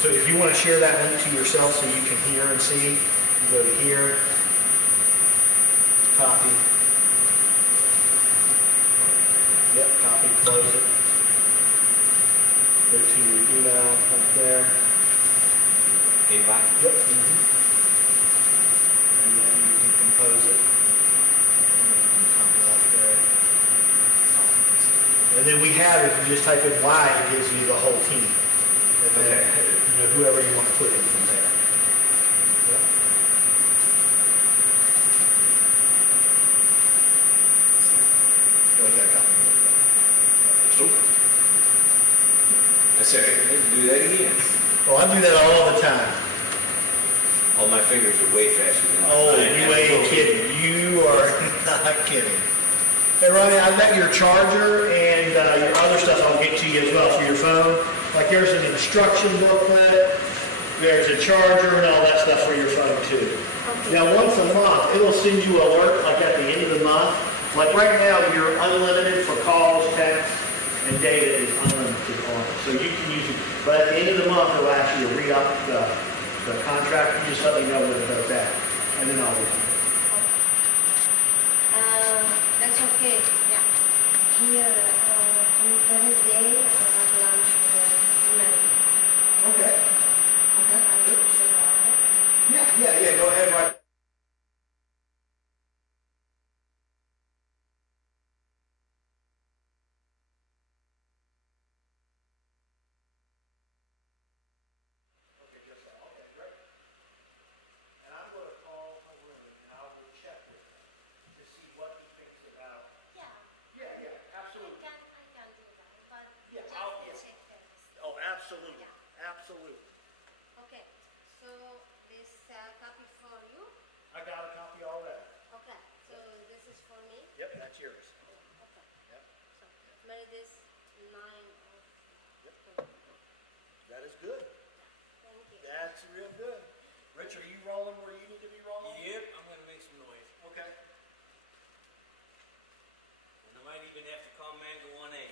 So if you want to share that link to yourself so you can hear and see, you go to here, copy. Yep, copy, close it. Go to your email up there. Inbox. Yep. And then you can compose it. Copy off there. And then we have, if you just type in Y, it gives you the whole team. And then whoever you want to put in from there. Yep. Oh, you got a copy. I said, do that again. Oh, I do that all the time. All my fingers are way faster than Oh, mine. you ain't kidding. You are not kidding. Hey, Ronnie, I got your charger and your other stuff I'll get to you as well for your phone. Like there's an instruction booklet, there's a charger and all that stuff for your phone too. Now, once a month, it'll send you an alert like at the end of the month. Like right now, you're unlimited for calls, texts, and data is unlimited on it. So you can use it, but at the end of the month, it'll ask you to re-up the contract. You just let me know when it does that, and then I'll do it. That's okay. Yeah. Here, on Thursday, I have lunch with America. Okay. I should order. Yeah, go ahead, right. And I'm going to call Arun and I will check with him to see what he thinks about. Yeah. Yeah, absolutely. I can do that, but Yeah, just I'll- to yeah. check first. Oh, absolutely, Yeah. absolutely. Okay. So this copy for you. I got a copy already. Okay. So this is for me. Yep, that's yours. Okay. Yep, So made this 9 of. yep. That is good. Thank you. That's real good. Rich, are you rolling where you need to be rolling? Yep, I'm gonna make some noise. Okay. And I might even have to call Mango 1A.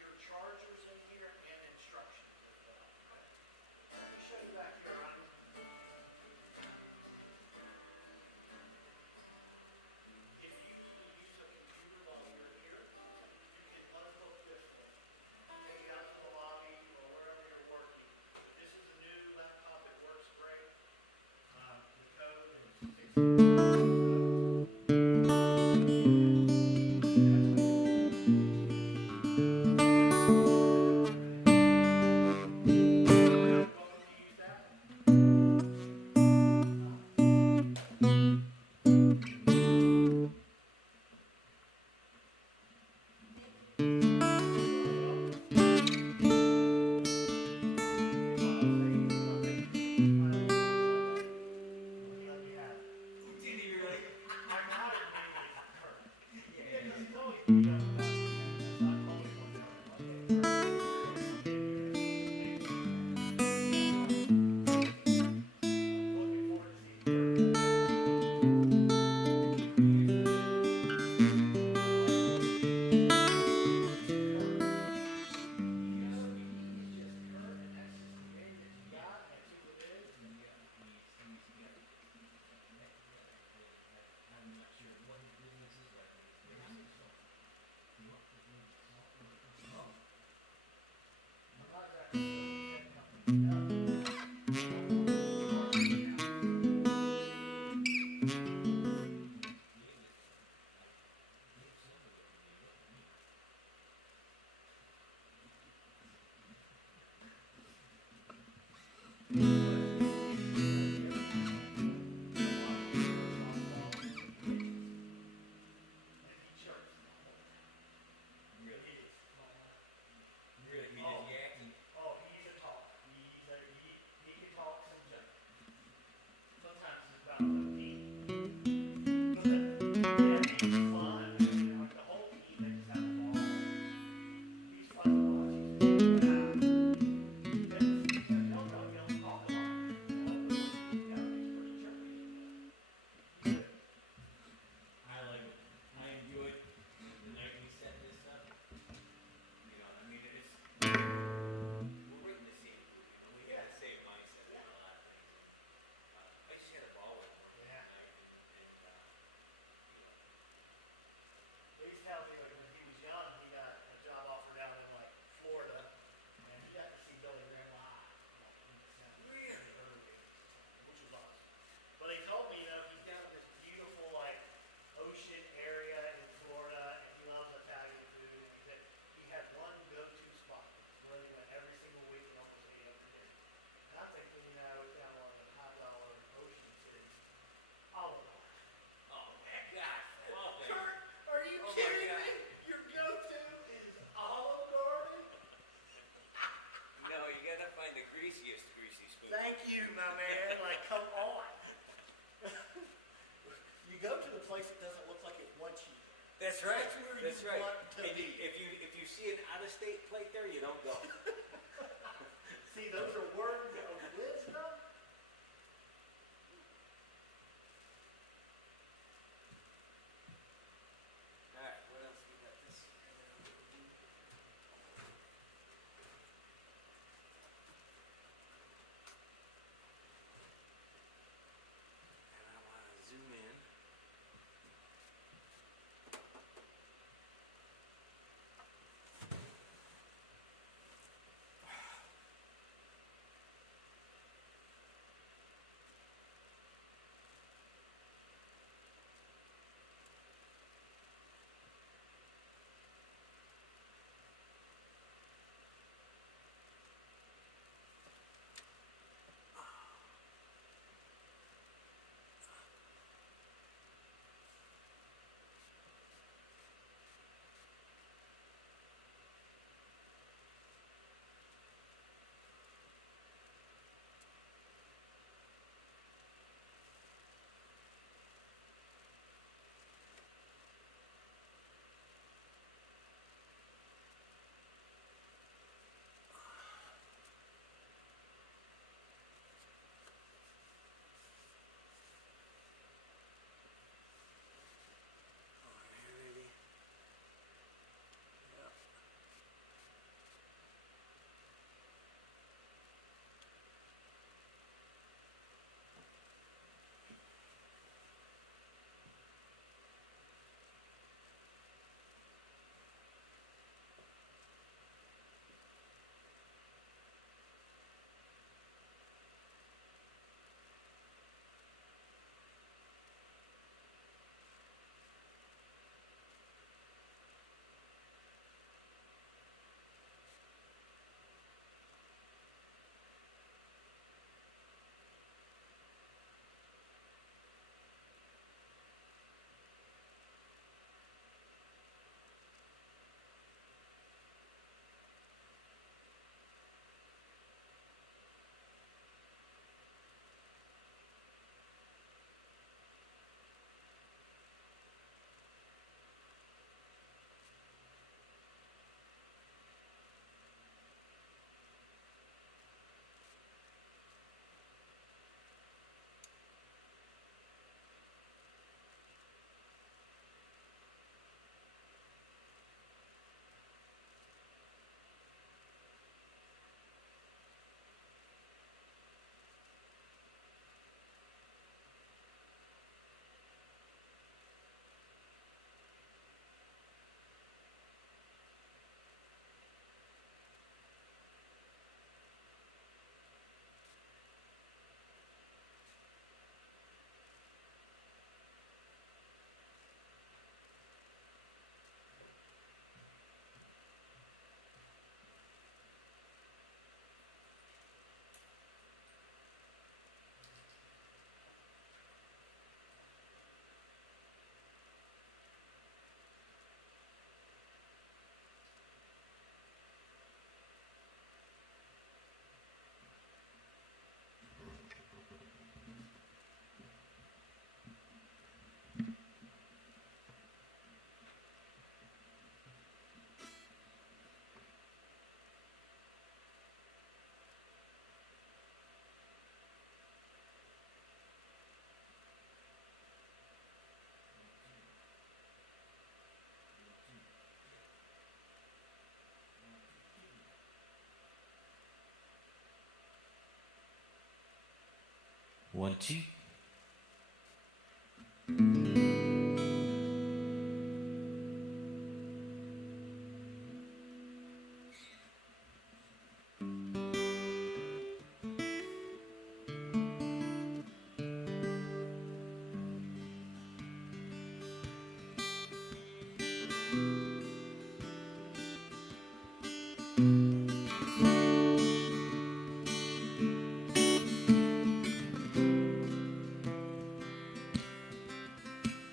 Your chargers in here and instructions as well. Let me show you back here, Ronnie. If you use a computer while you're here, you can unhook this one, take it out to the lobby or wherever you're working. This is a new laptop, it works great. The code is welcome to use that. Oh, he's a talk. He can talk some junk. Sometimes it's about 15. But yeah, he's fun. Like the whole team, they just have a ball. He's fun to watch. He's a good guy. No, you don't talk a lot. Yeah, he's pretty chirpy. Good. I like it. I enjoyed the night we set this up. You know, I mean, it's, we're waiting to see. We got the same mindset on a lot of things. I just had a ball with him. Yeah. And, He's telling me like when he was young, he got a job offer down in like Florida, and he got to see Billy Graham live. Really early, which was awesome. But he told me, he's down in this beautiful like ocean area in Florida, and he loves Italian food. And he said he had one go-to spot where he went every single week and almost ate every day. And I'm thinking, it's down one of the high-dollar ocean cities. Olive Garden. oh my God. Well, Kurt, are you Oh my kidding God. me? Your go-to is Olive Garden? no, you gotta find the greasiest greasy spoon. Thank you, my man. Like, come on. You go to the place that doesn't look like it wants you. That's right. That's where That's you right. want to And be. if you see an out-of-state plate there, you don't go. See, those are words of wisdom. All right, what else we got this? And I want to zoom in. 1, 2.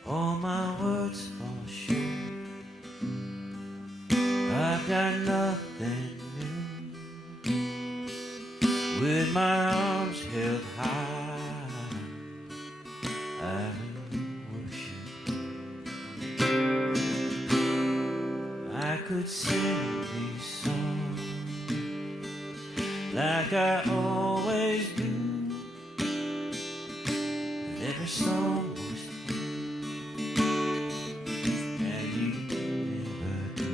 All my words fall short. I've got nothing new. With my arms held high, I worship. I could sing these songs like I always do, but every song was and you never do.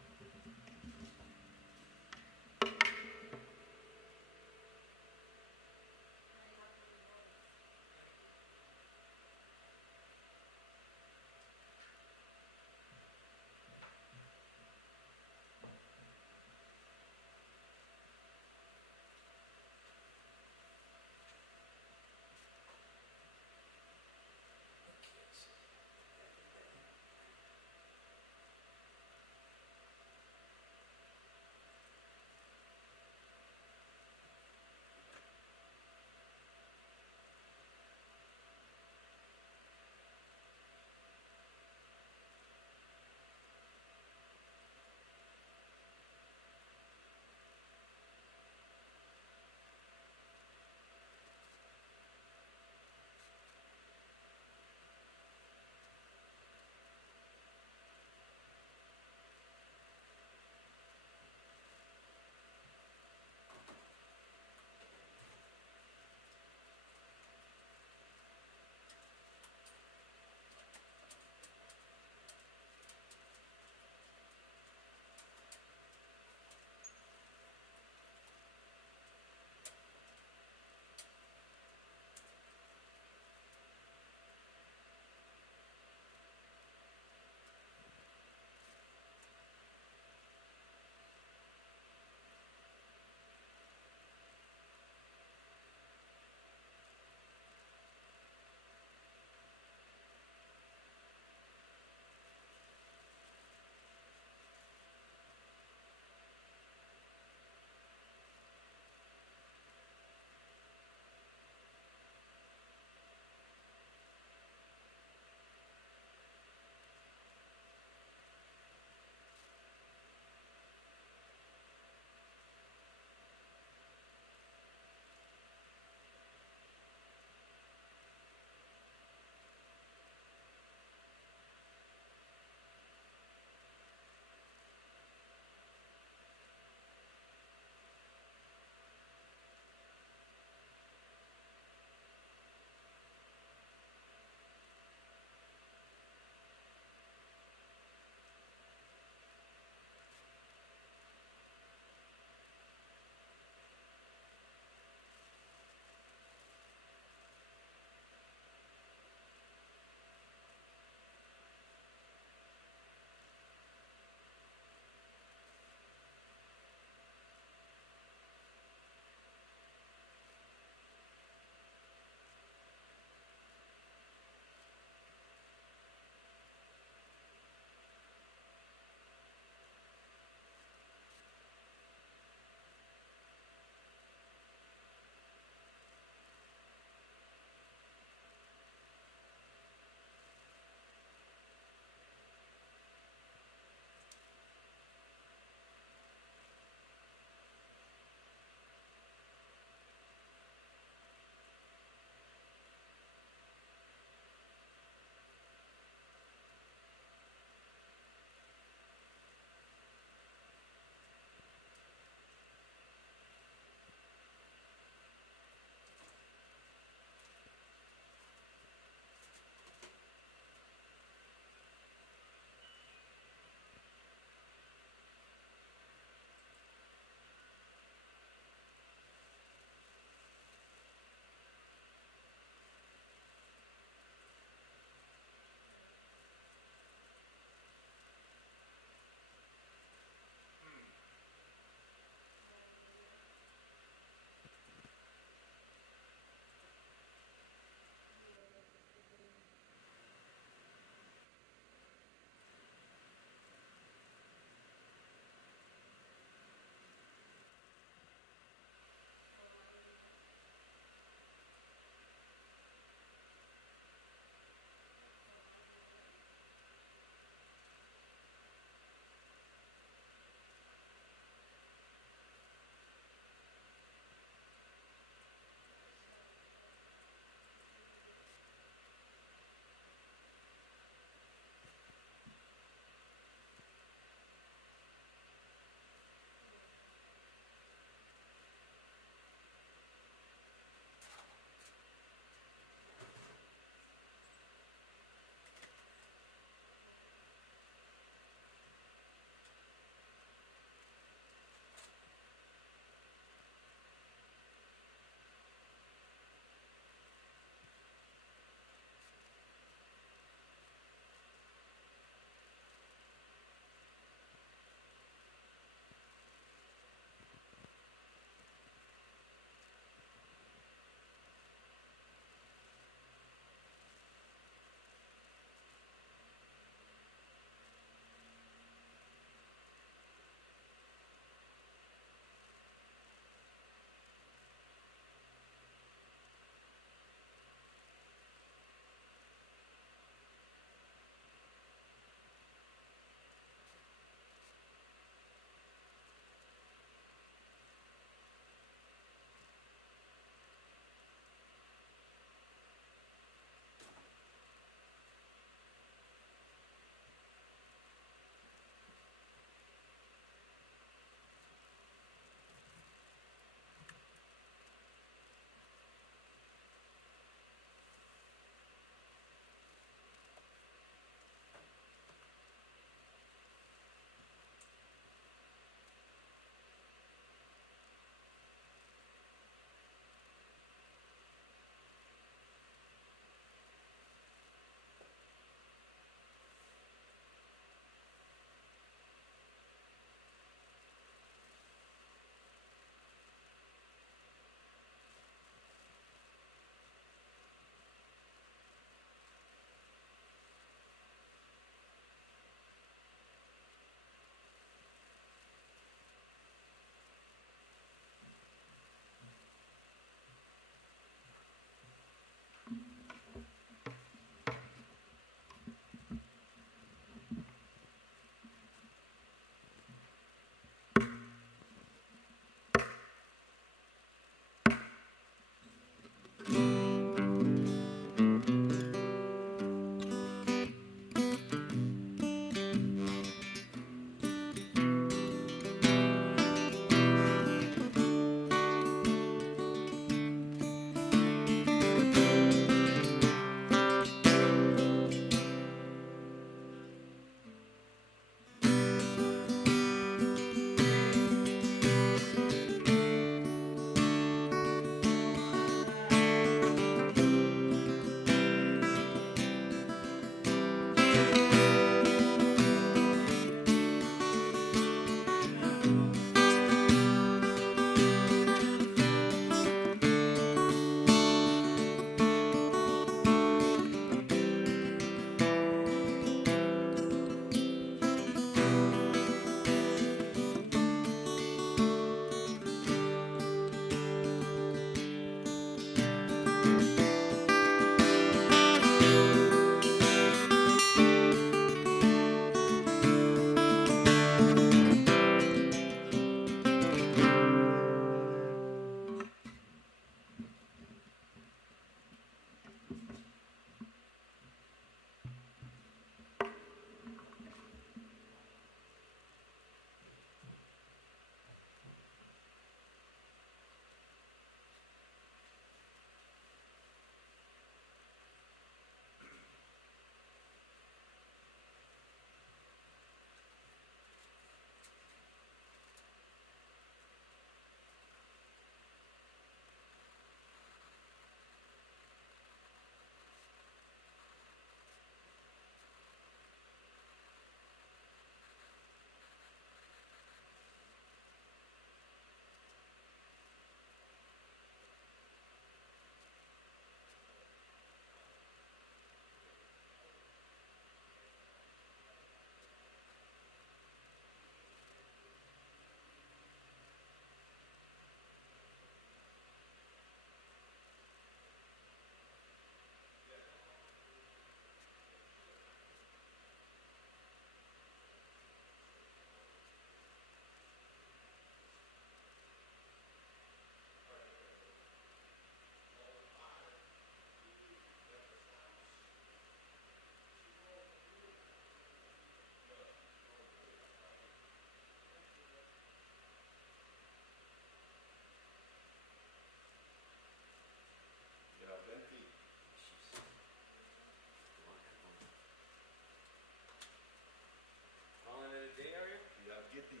Calling it a day, are you? Yeah, get the.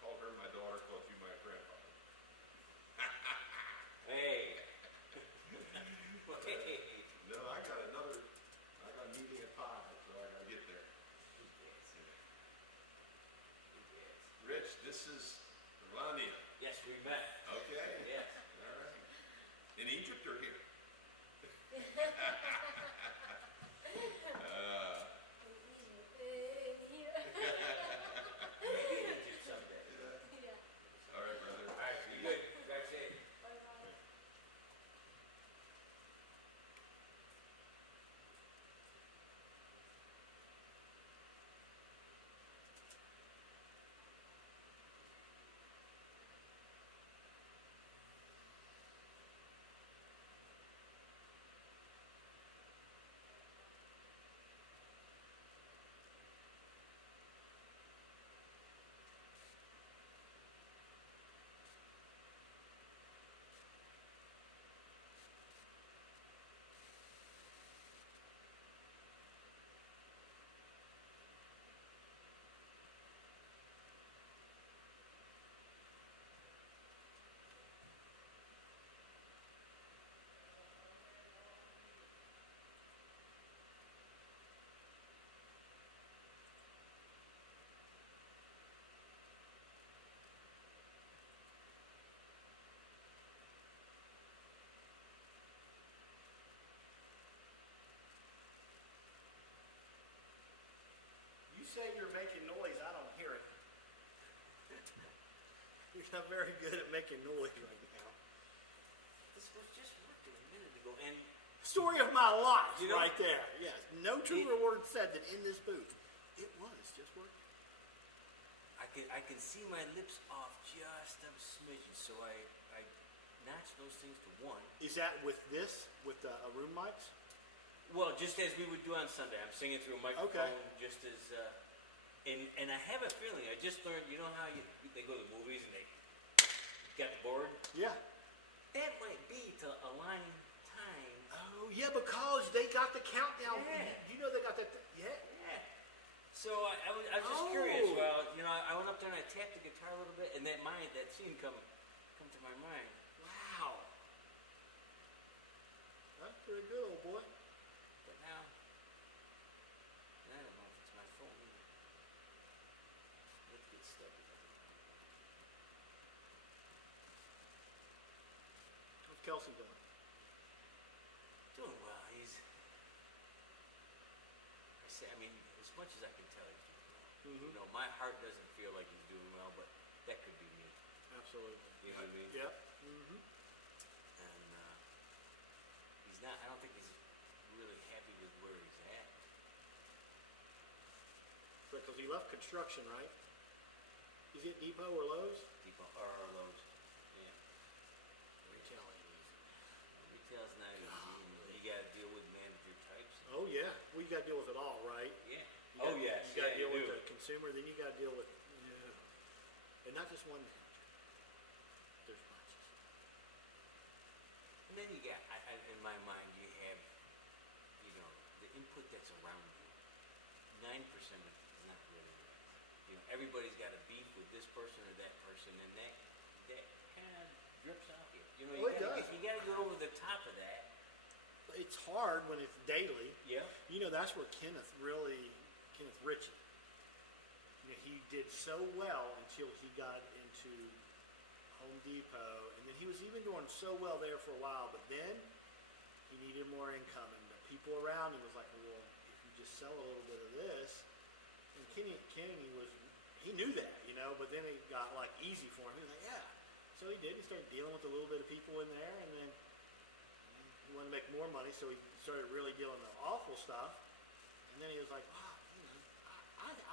Called her my daughter, called you my grandfather. Hey. Hey. No, I got a meeting at 5, so I gotta get there. Rich, this is Rania. Yes, we met. Okay? Yes. All right. In Egypt or here? Someday. All right, brother. All right, be good. That's it. You say you're making noise, I don't hear it. You're not very good at making noise right now. This was just working a minute ago, and Story of my life, You know- right there. Yes, no truer word said than in this booth. It was just working. I can see my lips off just a smidgen, so I notched those things to 1. Is that with this, with the room mics? Well, just as we would do on Sunday, I'm singing through a microphone, just as, and I have a feeling. I just learned. You know how they go to the movies and they got the board. Yeah. That might be to align time. Oh, yeah, because they got the countdown. Yeah. You know they got that. Yeah. Yeah. So I was just Oh. curious. Well, I went up there and I tapped the guitar a little bit, and that scene come to my mind. Wow. That's pretty good, old boy. But now Kelsey doing? Doing well. He's. I mean, as much as I can tell, he's doing well. Mm-hmm. You know, my heart doesn't feel like he's doing well, but that could be me. Absolutely. You know what I mean? Yep. Mm-hmm. And he's not. I don't think he's really happy with where he's at. Because he left construction, right? Is it Depot or Lowe's? Depot or Lowe's. Yeah. Retailing. Retail's not easy, and you got to deal with manager types. Oh, yeah. Well, you got to deal with it all, right? Yeah. You gotta- Yes. You got to Yeah, deal you with do. the consumer, then you got to deal with, and not just one manager. There's bunches. And then you got, in my mind, you have, you know, the input that's around you. 9% of it is not really right. You know, everybody's got a beef with this person or that person, and that kind of drips off you. You know, Well, it does. you got to get over the top of that. It's hard when it's daily. Yeah. You know, that's where Kenneth Ritchie, you know, he did so well until he got into Home Depot, and then he was even doing so well there for a while, but then he needed more income, and the people around him was like, well, if you just sell a little bit of this, and Kenny he knew that, you know, but then it got like easy for him. He was like, yeah. So he did. He started dealing with a little bit of people in there, and then he wanted to make more money, so he started really dealing with awful stuff. And then he was like, wow, you know,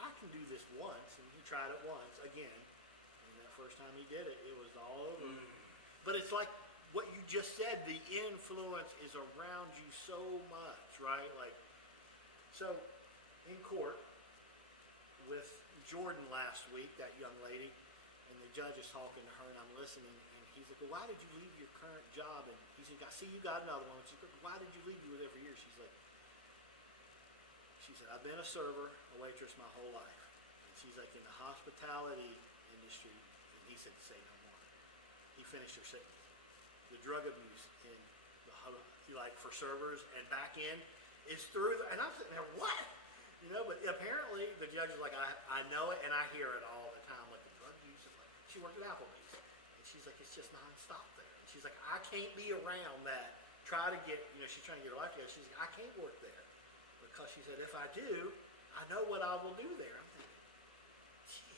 I can do this once. And he tried it once again. And that first time he did it, it was all over. But it's like what you just said, the influence is around you so much, right? Like, so in court with Jordan last week, that young lady, and the judge is talking to her, and I'm listening, and he's like, well, why did you leave your current job? And he said, I see you got another one. She's like, why did you leave? You were there for years. She said, I've been a server, a waitress my whole life. And she's like, in the hospitality industry, and he said, say no more. He finished her sentence. The drug abuse in like for servers and back end is through and I'm sitting there, what? You know, but apparently the judge is like, I know it and I hear it all the time, like the drug use. She worked at Applebee's, and she's like, it's just nonstop there. And she's like, I can't be around that. Try to get, you know, she's trying to get her life together. She's like, I can't work there because she said, if I do, I know what I will do there. I'm thinking, gee,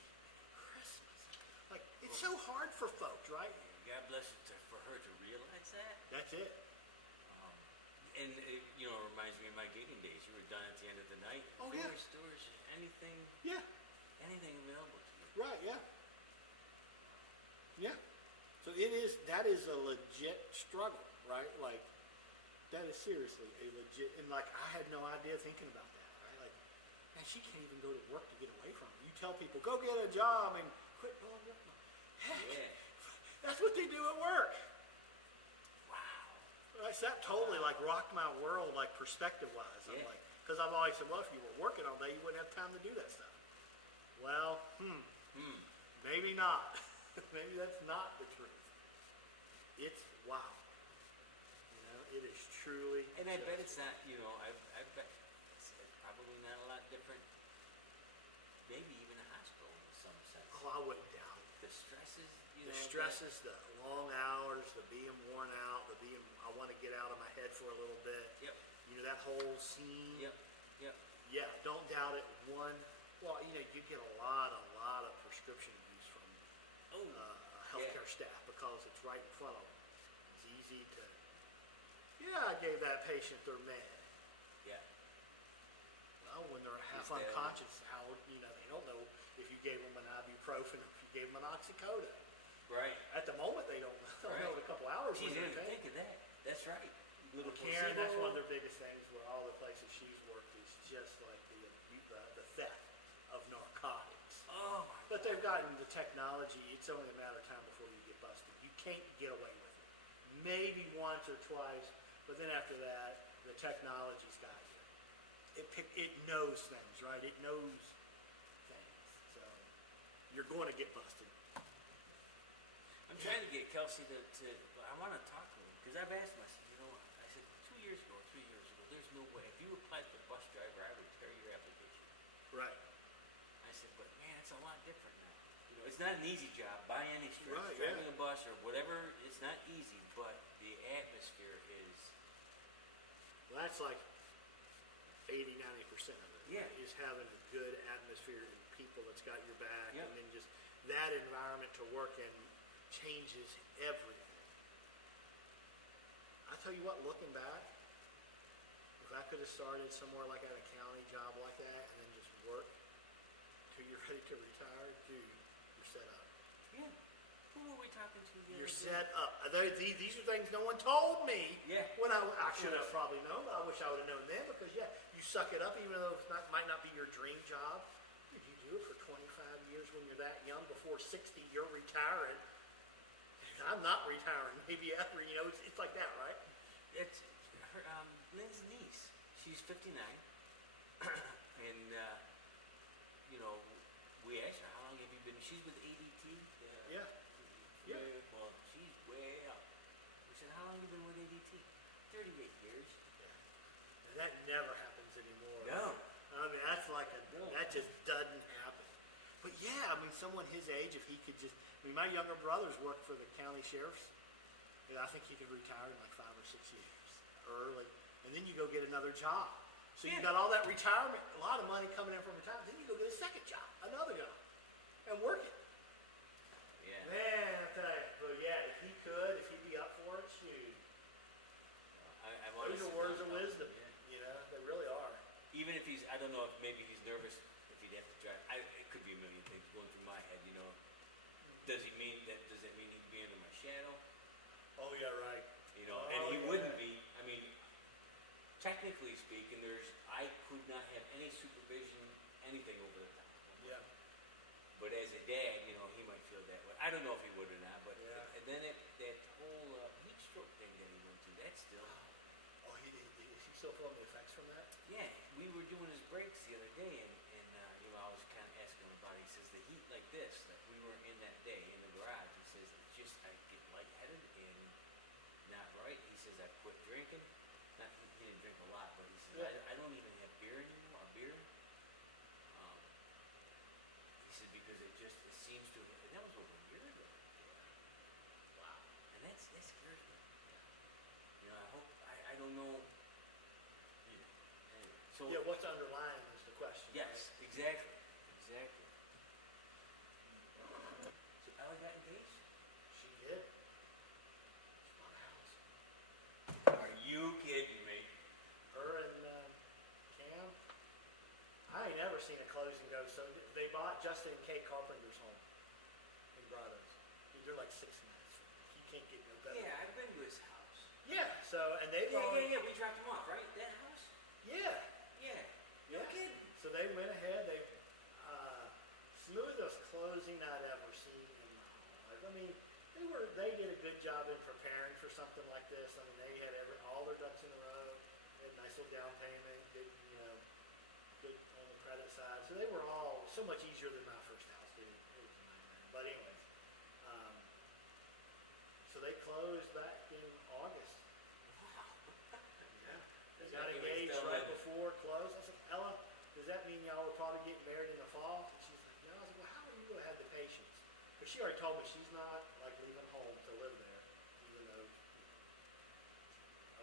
Christmas. Like, it's so hard for folks, right? God bless it for her to realize that. That's it. And it, you know, it reminds me of my gigging days. You were done at the end of the night. Oh, yeah. Stores, anything Yeah. available to you. Right, yeah. Yeah. So that is a legit struggle, right? Like, that is seriously a legit, and like, I had no idea thinking about that, right? Like, man, she can't even go to work to get away from it. You tell people, go get a job and quit going to work. Heck, Yeah. that's what they do at work. Wow. Right, so that totally like rocked my world, like perspective-wise. I'm Yeah. like, because I've always said, well, if you were working all day, you wouldn't have time to do that stuff. Well, maybe not. Maybe that's not the truth. It's wow. You know, it is truly. And I bet just- it's not, you know, I bet it's probably not a lot different, maybe even a hospital in some sense. Oh, I wouldn't doubt it. The stresses, you The know. stresses, the long hours, the being worn out, I want to get out of my head for a little bit. Yep. You know, that whole scene. Yep. Yeah, don't doubt it. Well, you know, you get a lot of prescription abuse from healthcare staff because it's right in front of them. It's easy to, I gave that patient their med. Yeah. Well, when they're half Is that- unconscious, they don't know if you gave them an ibuprofen or if you gave them an oxycodone. Right. At the moment, they don't know. They'll know in a couple hours Geez, when I they're didn't taking. think of that. That's right. Little Karen, that's one of placebo. their biggest things where all the places she's worked is just like the theft of narcotics. Oh my. But they've gotten the technology, it's only a matter of time before you get busted. You can't get away with it. Maybe once or twice, but then after that, the technology's got you. It knows things, right? It knows things. So you're going to get busted. I'm trying to get Kelsey to I want to talk to him because I've asked him. I said, you know, I said 2 years ago, 3 years ago, there's no way. If you applied for bus driver, I would tear your application. Right. I said, but man, it's a lot different now. You know, it's not an easy job by any stretch. Right, Driving yeah. a bus or whatever, it's not easy, but the atmosphere is, Well, that's like 80-90% of it. Yeah. Is having a good atmosphere and people that's got your back, Yep. and then just that environment to work in changes everything. I tell you what, looking back, if I could have started somewhere like at a county job like that and then just work till you're ready to retire, dude, you're set up. yeah. Who were we talking to the You're other day? set up. These are things no one told me. Yeah. When I should have probably known, but I wish I would have known then because yeah, you suck it up even though it might not be your dream job. If you do it for 25 years when you're that young, before 60 you're retiring. I'm not retiring, maybe ever. You know, it's like that, right? It's her, Lynn's niece. She's 59, and you know, we asked her how long have you been. She's with ADT. Yeah. Yeah. Well, she's way up. We said, how long have you been with ADT? 38 years. And that never happens anymore. No. I mean, that's like No. that just doesn't happen. But yeah, I mean, someone his age, if he could just, I mean, my younger brothers work for the county sheriffs. And I think he could retire in like 5 or 6 years early. And then you go get another job. So you Yeah. got all that retirement, a lot of money coming in from retirement. Then you go get a second job, another job, and work it. Yeah. Man, I tell you, but yeah, if he could, if he'd be up for it, shoot. I want Those to are words of wisdom, Yeah. you know, they really are. Even if he's, I don't know if maybe he's nervous if he'd have to drive. It could be a million things going through my head, you know. Does that mean he'd be under my shadow? Oh yeah, right. You know, Oh, and he yeah. wouldn't be. I mean, technically speaking, I could not have any supervision, anything over the top. Yeah. But as a dad, you know, he might feel that way. I don't know if he would or not, but Yeah. and then that whole heat stroke thing that he went through, that's still. Oh, is he still feeling the effects from that? Yeah, we were doing his brakes the other day, and you know, I was kind of asking him about it. He says the heat like this, that we were in that day in the garage. He says it's just I get lightheaded and not right. He says I quit drinking. Not he didn't drink a lot, but he says Yeah. I don't even have beer anymore. Beer. He said because it seems to. And that was over a year ago. Wow. And that scares me. You know, I hope I don't know. You know. Anyway, so Yeah, what's underlying is the question. yes, exactly. Exactly. So Ella got engaged? Right? She did. She bought a house. Are you kidding me? Her and Cam. I ain't never seen a closing go so. They bought Justin and Kate Carpenter's home in Grottoes. They're like 6 months. You can't get no better. Yeah, I've been to his house. Yeah. So and they've Yeah. We dropped him off, right? That house? Yeah. Yeah. No Yeah. kidding. So they went ahead. They smoothest closing I'd ever seen in my whole life. I mean, they did a good job in preparing for something like this. I mean, they had all their ducks in a row. They had a nice little down payment. Good, you know, good on the credit side. So they were all so much easier than my first house, dude. It was a nightmare. But anyways, so they closed back in August. Yeah. They got engaged right before close. I said, Ella, does that mean y'all will probably get married in the fall? And she's like, no. I was like, well, how are you going to have the patience? But she already told me she's not like leaving home to live there, even though she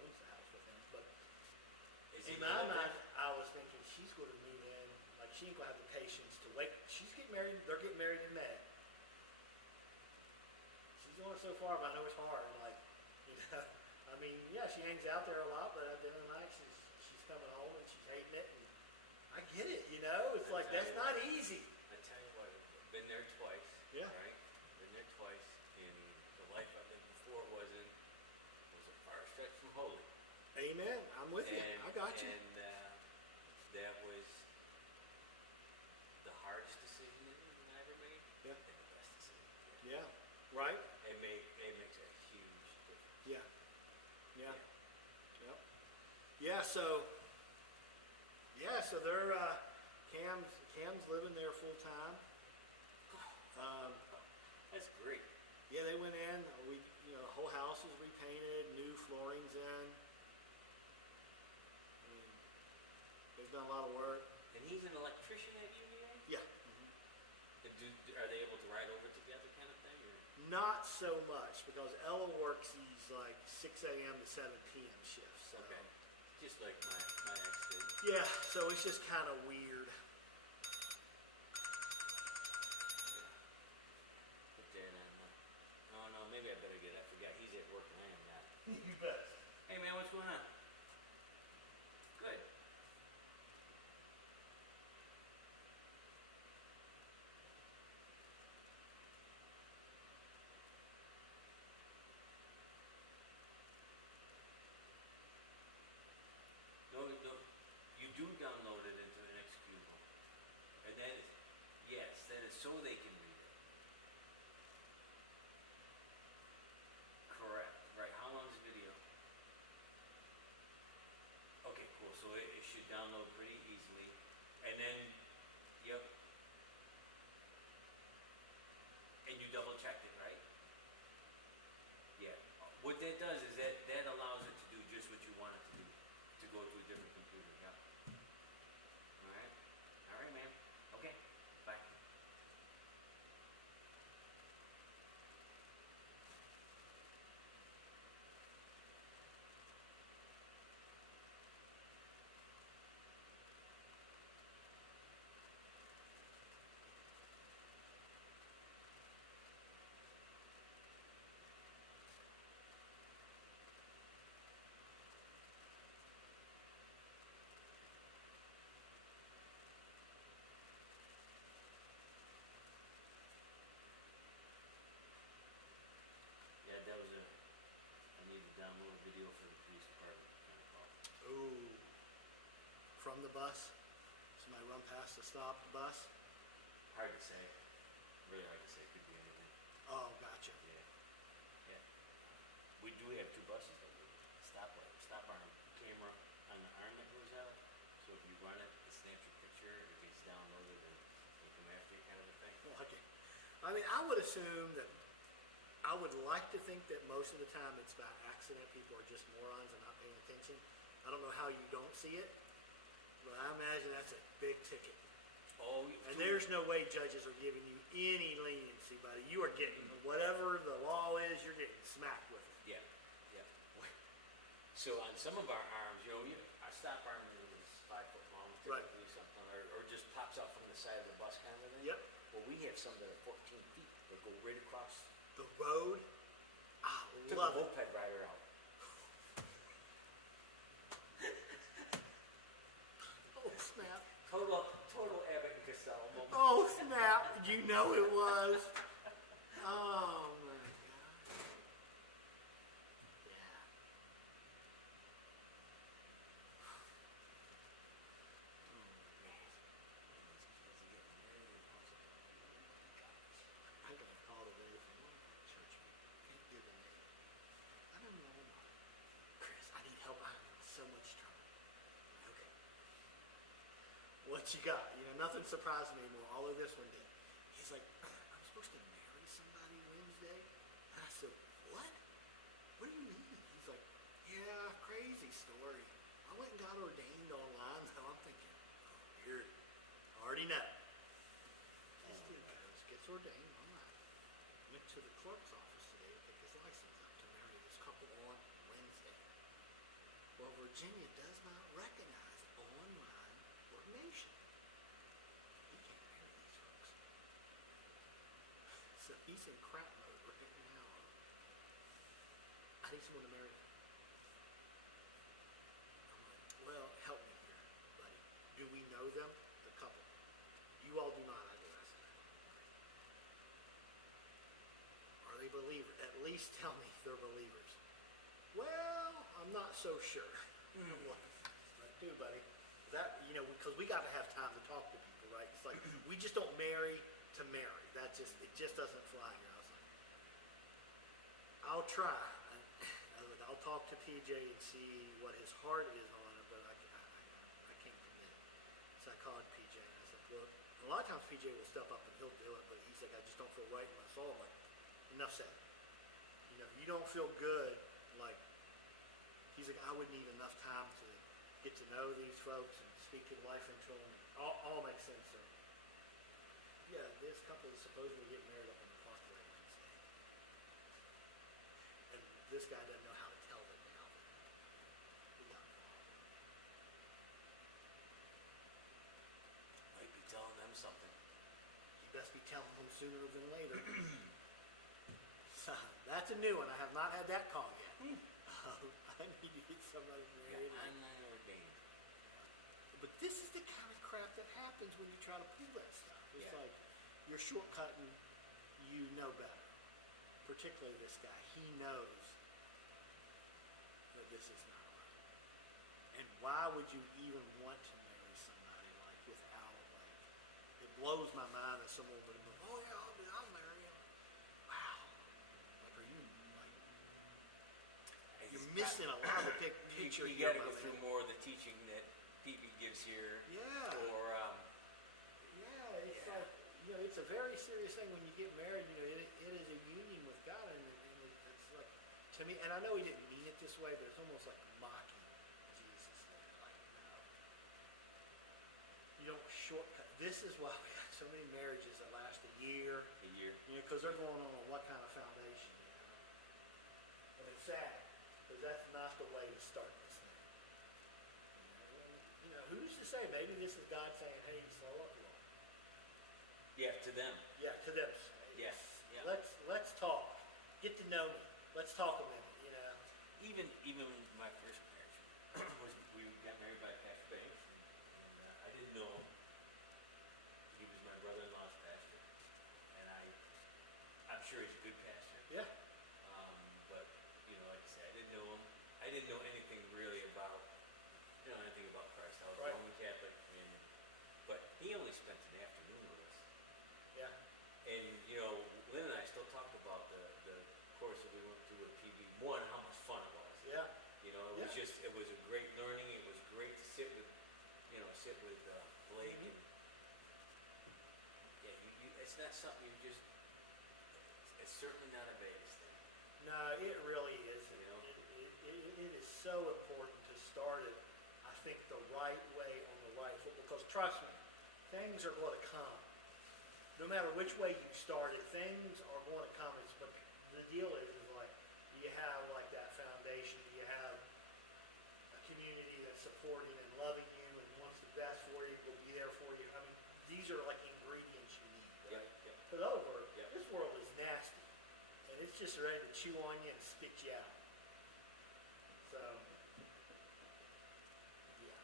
owns the house with him. But Is in he my gonna- mind, I was thinking she's going to move in. Like she ain't going to have the patience to wait. She's getting married. They're getting married in May. She's going so far, but I know it's hard. Like, you know, I mean, yeah, she hangs out there a lot, but at the end of the night, she's coming home and she's hating it. And I get it, you know. It's like that's not easy. I tell you what, I've been there twice. Yeah. Right? Been there twice, and the life I lived before was a far stretch from holy. Amen. I'm with you. I got you. And that was the hardest decision that I ever made. Yeah. And the best decision. Yeah. Right. It makes a huge difference. Yeah. Yeah. Yep. Yeah. So they're Cam's living there full time. That's great. Yeah, they went in. The whole house was repainted, new flooring's in. I mean, they've done a lot of work. And he's an electrician at UVA? Yeah. Are they able to ride over together kind of thing? Or? Not so much, because Ella works these like 6 a.m. to 7 p.m. shifts. So. Okay. Just like my ex did. Yeah, so it's just kind of weird. Put that on. Oh no, maybe I better get. I forgot he's at work and I am not. You bet. Hey man, what's going on? Good. No, no, you do download it into an executable, and then yes, that is so they can read it. Correct. Right. How long is the video? Okay, cool. So it should download pretty easily. And then, yep. And you double checked it, right? Yeah. What that does is that allows it to do just what you want it to do, to go to a different computer. Yep. All right. All right, man. Okay. Bye. Yeah, that was I need to download a video for the police department. Kind of call. Ooh. From the bus? Somebody run past the stop bus? Hard to say. Really hard to say. Could be anything. Oh, gotcha. Yeah. Yeah. We do have two buses that we stop arm camera on the arm that goes out. So if you run it, it snaps your picture. It gets downloaded and they come after you, kind of a thing. Okay. I mean, I would assume that, I would like to think that most of the time it's by accident. People are just morons and not paying attention. I don't know how you don't see it, but I imagine that's a big ticket. Oh, And there's no way judges are giving you any leniency, buddy. You are getting whatever the law is, you're getting smacked with it. Yeah, yeah. So on some of our arms, our stop arm is 5 foot long, Right. typically something, or just pops out from the side of the bus kind of thing. Yep. Well, we have some that are 14 feet that go right across. The road, I Took love a it. moped rider out. Oh, snap. Total Abbott and Costello moment. Oh, snap. You know it was. Oh, my God. Yeah. I got a call today from one of my church people. Can't give a name. I don't know why. Chris, I need help. I'm in so much trouble. Okay. What you got? Nothing surprised me anymore. All of this one did. He's like, I'm supposed to marry somebody Wednesday? And I said, what? What do you mean? He's like, yeah, crazy story. I went and got ordained online, so I'm thinking, oh, weird. Already know. This dude goes, gets ordained, all right. Went to the clerk's office today to pick his license up to marry this couple on Wednesday. Well, Virginia does not recognize online ordination. He can't marry these folks. So he's in crap mode right now. I need someone to marry him. I'm like, well, help me here, buddy. Do we know them? The couple. You all do not, I do. I said, are they believers? At least tell me they're believers. Well, I'm not so sure. Like, dude, buddy, that, because we got to have time to talk to people, right? It's like, we just don't marry to marry. It just doesn't fly here. I was like, I'll try. I'll talk to PJ and see what his heart is on it, but I can't commit. So I called PJ and I said, look, a lot of times PJ will step up and he'll do it, but he's like, I just don't feel right in my soul. I'm like, enough said. You don't feel good, like, he's like, I would need enough time to get to know these folks and speak to life into them. All makes sense. So, yeah, this couple is supposedly getting married up in the park Wednesday. this guy doesn't know how to tell them now. We got a problem. Might be telling them something. You best be telling them sooner than later. So, that's a new one. I have not had that call yet. I need to get somebody married. I'm not ordained. But this is the kind of crap that happens when you try to pull that stuff. It's Yeah. like you're shortcutting, you know better. Particularly this guy. He knows that this is not right. And why would you even want to marry somebody like without like it blows my mind that someone would go, oh yeah, I'll marry him. Wow. Like are you like you're missing a lot of the big picture You here, gotta my go through man. more of the teaching that PB gives here. Yeah. Or, Yeah, it's Yeah. like, you know, it's a very serious thing when you get married, you know, it is a union with God, and it's like, to me, and I know he didn't mean it this way, but it's almost like mocking Jesus. Like, no. You don't shortcut. This is why we got so many marriages that last a year, a year. you know, because they're going on what kind of foundation, you know. And it's sad, because that's not the way to start this thing. You know, who's to say, maybe this is God saying, hey, slow up, Lord. Yeah, to them. Yeah, to them. Yes, yeah. Let's talk. Get to know me. Let's talk a minute, you know. Even my first marriage was we got married by Pastor Banks, and I didn't know him. He was my brother-in-law's pastor, and I'm sure he's a good pastor. Yeah. But you know, like I said, I didn't know him. I didn't know anything really about anything about Christ. I was Right. a Roman Catholic, but he only spent an afternoon with us. Yeah. And you know, Lynn and I still talked about the course that we went through with PB. One, how much fun it was. Yeah. You know, it was Yeah. just, it was a great learning. It was great to sit with Blake. Mhm. And yeah, it's not something you just, it's certainly not a Vegas thing. No, it really is. You know? It is so important to start it, I think, the right way on the right foot. Because trust me, things are going to come. No matter which way you start it, things are going to come. But the deal is like, you have like that foundation, you have a community that's supporting and loving you and wants the best for you, will be there for you. I mean, these are like ingredients you need, right? Yep. But in other words, Yep. this world is nasty, and it's just ready to chew on you and spit you out. So, yeah.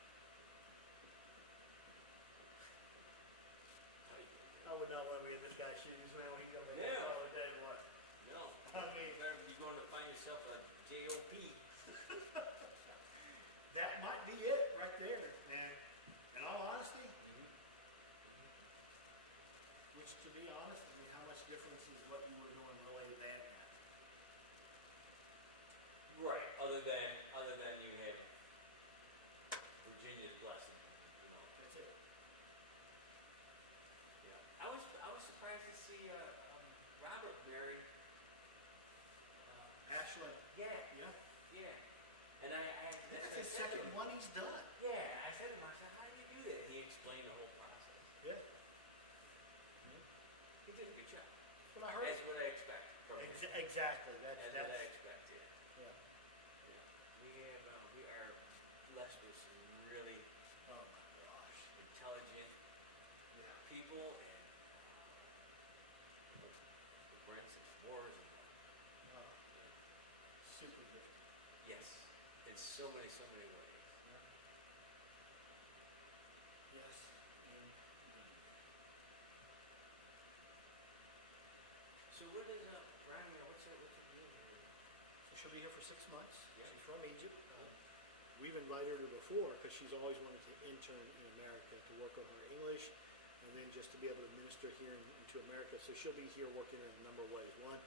I would not want to be in this guy's shoes, man, when he comes in Yeah. all the day to work. No, I mean- you're going to find yourself a JOP. That might be it right there, man. In all honesty, which to be honest, I mean, how much difference is what you were doing really than that? Right. Other than you had Virginia's blessing. You know. That's it. Yeah. I was surprised to see Robert married. Ashley, Yeah. yeah. Yeah. And That's the second one he's done. Yeah, I said to him, I said, how do you do that? He explained the whole process. Yeah. He did a good job. That's what I heard. That's what I expect from him. Exactly, That's what I that's, expect, yeah. yeah. We are blessed with some really Oh my gosh. intelligent Yeah. people and the Brents and Moores and Oh, super different. yes, in so many ways. Yeah. Yes. And, So what is Ronnie? What's her deal here? so she'll be here for 6 months. Yeah. She's from Egypt. We've invited her before because she's always wanted to intern in America to work on her English and then just to be able to minister here into America. So she'll be here working in a number of ways. One,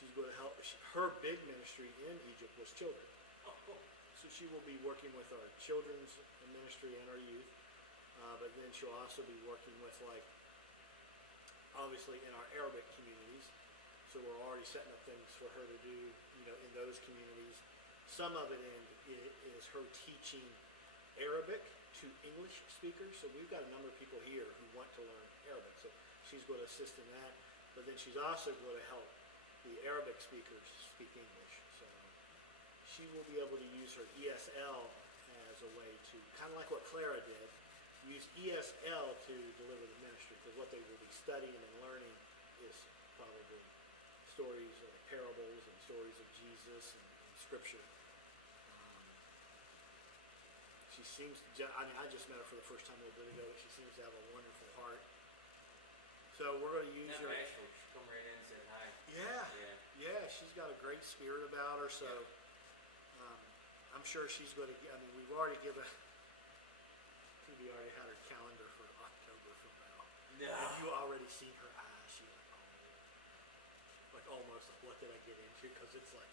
she's going to help. Her big ministry in Egypt was children. Oh, cool. So she will be working with our children's ministry and our youth. But then she'll also be working with, like, obviously in our Arabic communities. So we're already setting up things for her to do, you know, in those communities. Some of it is her teaching Arabic to English speakers. So we've got a number of people here who want to learn Arabic. So she's going to assist in that. But then she's also going to help the Arabic speakers speak English. So she will be able to use her ESL as a way to, kind of like what Clara did, use ESL to deliver the ministry, because what they will be studying and learning is probably stories of parables and stories of Jesus and Scripture. She seems to, I mean, I just met her for the first time a little bit ago, but she seems to have a wonderful heart. So we're going to use Not her. bashful. She come right in and said hi. Yeah, Yeah. yeah, she's got a great spirit about her. So I'm sure she's going to. I mean, we've already given. We already had her calendar for October from now. No. Have you already seen her eyes? She's like, oh, like almost like, what did I get into? Because it's like.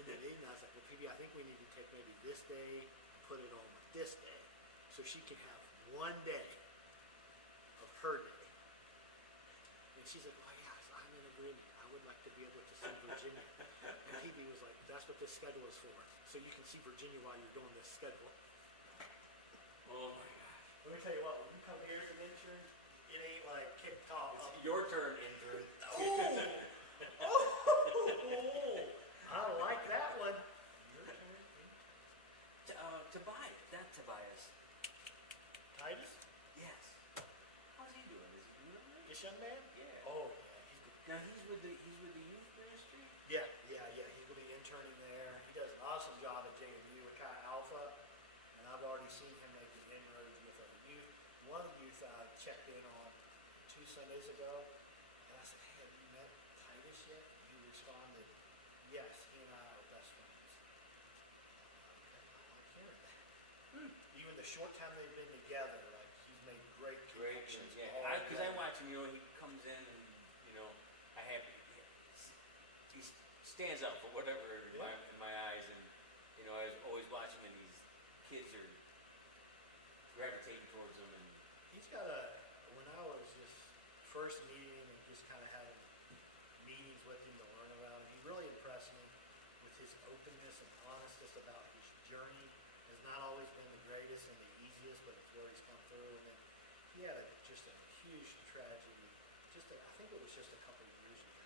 In the evening, I was like, well, PB, I think we need to take maybe this day, put it on with this day, so she can have one day of her day. And she's like, well, yes, I'm in agreement. I would like to be able to see Virginia. And PB was like, that's what this schedule is for, so you can see Virginia while you're doing this schedule. Oh my gosh. Let me tell you what, when you come here to an intern, it ain't like kick top. It's your turn, intern. Oh! Oh! I like that one. Tobias, not Tobias. Titus? Yes. How's he doing? Is he doing all right? This young man? Yeah. Oh, yeah, he's good. Now he's with the youth ministry. Yeah. He's gonna be interning there. He does an awesome job at JMU with Chi Alpha, and I've already seen him making inroads with other youth. One of the youth I checked in on 2 Sundays ago, and I said, "Hey, have you met Titus yet?" And he responded, "Yes, he and I are best friends." Okay, I like hearing that. Even the short time they've been together, like he's made great Great. connections. Yeah. all Because I together. watch him. You know, he comes in and I have he stands out for whatever in my eyes, and I always watch him, and these kids are gravitating towards him, and He's got a, when I was just first meeting him and just kind of having meetings with him to learn about him, he really impressed me with his openness and honestness about his journey. Has not always been the greatest and the easiest, but it's where he's come through. And then he had just a huge tragedy, I think it was just a couple of years ago.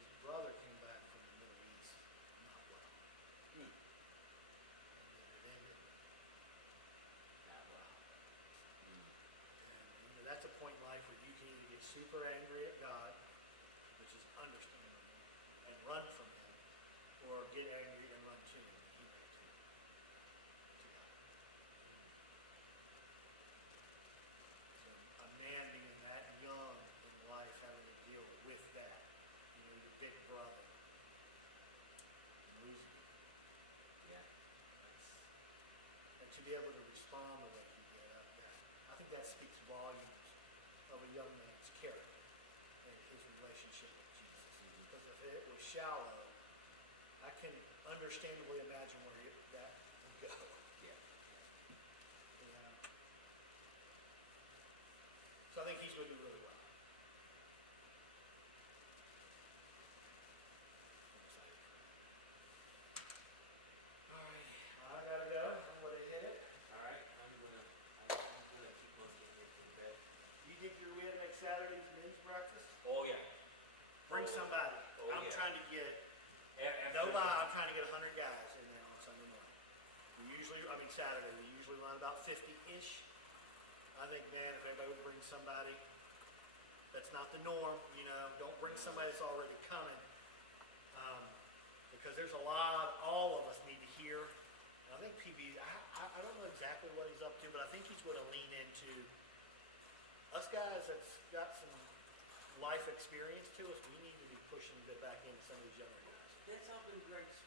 His brother came back from the Middle East, not well. And then it ended. Not well. And that's a point in life where you can either get super angry at God, which is understandable, and run from Him, or get angry and run to Him. He went to God. So a man being that young in life, having to deal with that, your big brother, and losing him. yeah. And to be able to respond the way he did, I think that speaks volumes of a young man's character and his relationship with Jesus. Because if it was shallow, I can understandably imagine where that would go. Yeah. You know? So I think he's going to do really well. I'm excited for him. All right, I gotta go. I'm gonna hit it. All right. I'm gonna keep on getting ready for the bed. You think you're going to make Saturday's men's breakfast? Oh yeah. Bring somebody. Oh, I'm yeah. trying to get, After- no lie, I'm trying to get 100 guys in there on Sunday morning. Saturday, we usually run about 50-ish. I think, man, if everybody would bring somebody, that's not the norm, don't bring somebody that's already coming. Because there's a lot, all of us need to hear. And I think PB, I don't know exactly what he's up to, but I think he's going to lean into us guys that's got some life experience to us. We need to be pushing to get back into some of these younger guys. That's how been Greg's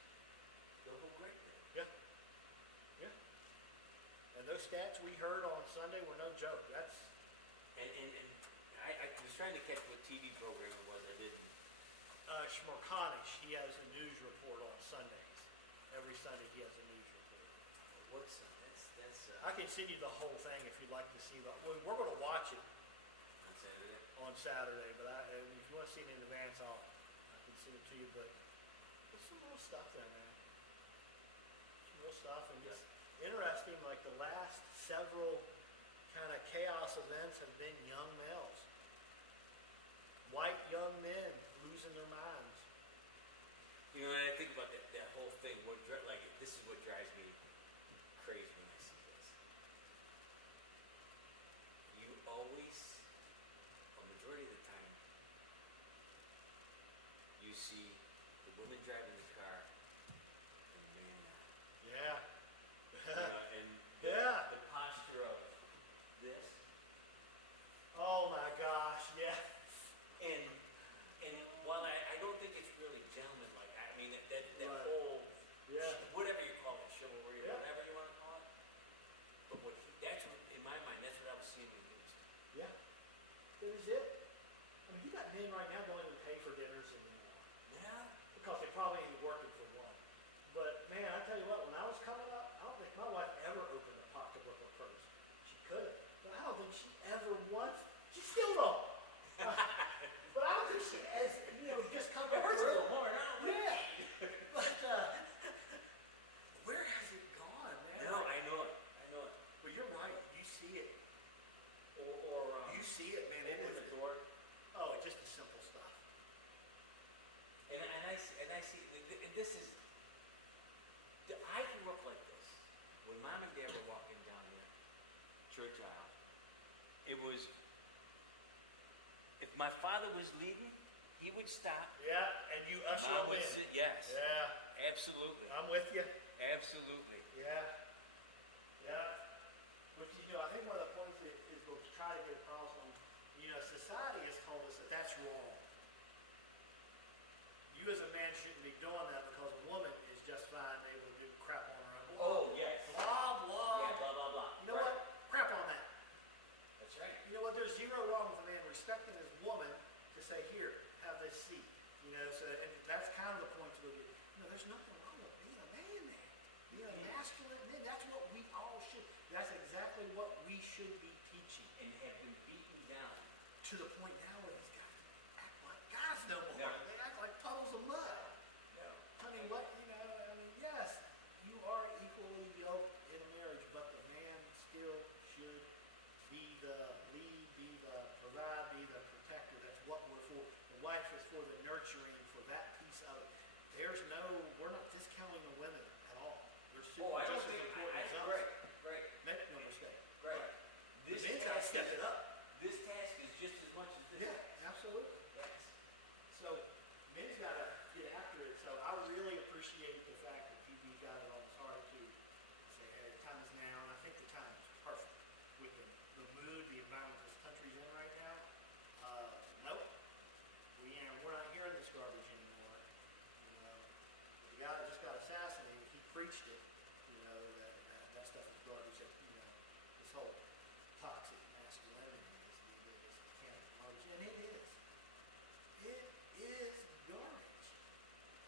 local Greg did. Yeah. Yeah. And those stats we heard on Sunday were no joke. That's, And I was trying to catch what TV program it was. I didn't. Shmurkanish, he has a news report on Sundays. Every Sunday he has a news report. What's that's I can send you the whole thing if you'd like to see. We're going to watch it on Saturday. on Saturday, but and if you want to see it in advance, I can send it to you. But there's some real stuff there, man. Some real stuff, and it's interesting. Like the last several kind of chaos events have been young males. white young men losing their minds. You know, when I think about that whole thing, like, this is what drives me crazy when I see this. You always, a majority of the time, you see the woman driving the car and the man not. Yeah. And Yeah. the posture of this, Oh my gosh, yeah. and while I don't think it's really gentlemanlike, I mean that Right. whole Yeah. whatever you call it, chivalry, Yeah. or whatever you want to call it. But that's what, in my mind, that's what I was seeing in this. Yeah. That was it. I mean, you got men right now don't even pay for dinners anymore. Yeah. Because they probably ain't working for one. But man, I tell you what, when I was coming up, I don't think my wife ever opened a pocketbook or purse. She could, but I don't think she ever once. She still don't. But I don't think she has, just come It up hurts a through. little more now. Yeah. But where has it gone, man? No, I know it. I know it. But you're right. You see it. Or You see it, man. It open is. the door. Oh, it's just the simple stuff. And I see, and this is, I grew up like this. When mom and dad were walking down the church aisle, it was, if my father was leaving, he would stop. Yeah, and you usher Mom them would in. sit, yes, Yeah, absolutely, I'm with you. absolutely. Yeah. Yeah. But I think one of the points is we'll try to get across on, society has told us that that's wrong. You as a man shouldn't be doing that because a woman is just fine able to do crap on her own. Oh, yes. Blah, blah. Yeah, blah, blah, blah. You know what? Crap on that. That's right. You know what? There's zero wrong with a man respecting his woman to say, here, have this seat. And that's kind of the point to get. There's nothing wrong with being a man there. Being a masculine man. That's what we all should. That's exactly what we should be teaching. And have been beaten down. To the point now where these guys act like guys no more. No. They act like puddles of mud. No. Honey, yes, you are equally yoked in a marriage, but the man still should be the lead, be the provide, be the protector. That's what we're for. The wife is for the nurturing, for that piece of it. We're not discounting the women at all. They're super, I don't just as think, important as us. right. Make no mistake. Right. The men's got to step it up. This task is just as much as this. Yeah, absolutely. Yes. So, men's got to get after it. So, I really appreciate the fact that PB got it on his heart to say, hey, the time is now. And I think the time is perfect with the mood, the environment this country's in right now. Nope. We're not hearing this garbage anymore. The guy that just got assassinated, he preached it. That stuff is garbage. This whole toxic masculinity is can of garbage. And it is. It is garbage.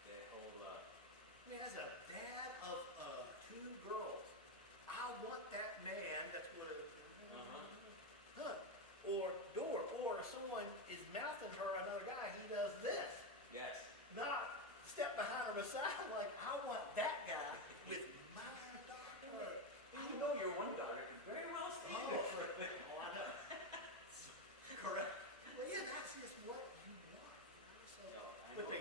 That whole, As a dad of two girls, I want that man that's going to, or door, or if someone is mouthing her another guy, he does this. yes. Not step behind her beside like, I want that guy with my daughter. You know your one daughter can very well stay there for a bit. Oh, I know. Correct. Well, yeah, that's just what you want. So, No, I but know.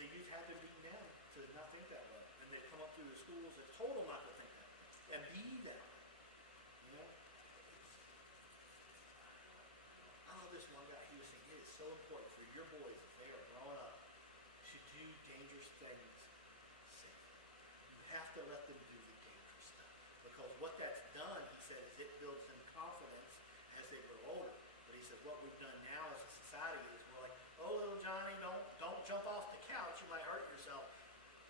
the youth had to be men to not think that way. And they come up through the schools and told them not to think that way. And be that way. I love this one guy. He was saying it is so important for your boys if they are growing up to do dangerous things safely. You have to let them do the dangerous stuff. Because what that's done, he said, is it builds them confidence as they grow older. But he said what we've done now as a society is we're like, oh, little Johnny, don't jump off the couch. You might hurt yourself.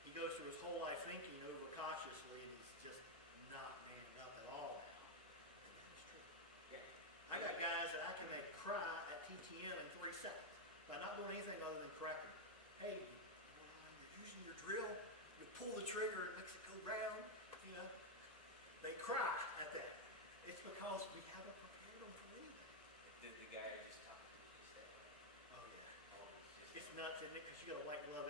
He goes through his whole life thinking overcautiously, and he's just not manning up at all now. And that's true. Yeah. I got guys that I can make cry at TTM in 3 seconds by not doing anything other than correcting. Hey, you're using your drill, you pull the trigger, it makes it go round, They cry at that. It's because we haven't prepared them for anything. The guy I just talked to just that way. Oh, yeah. Oh, it's just, It's nuts, isn't it? Because you got a white glove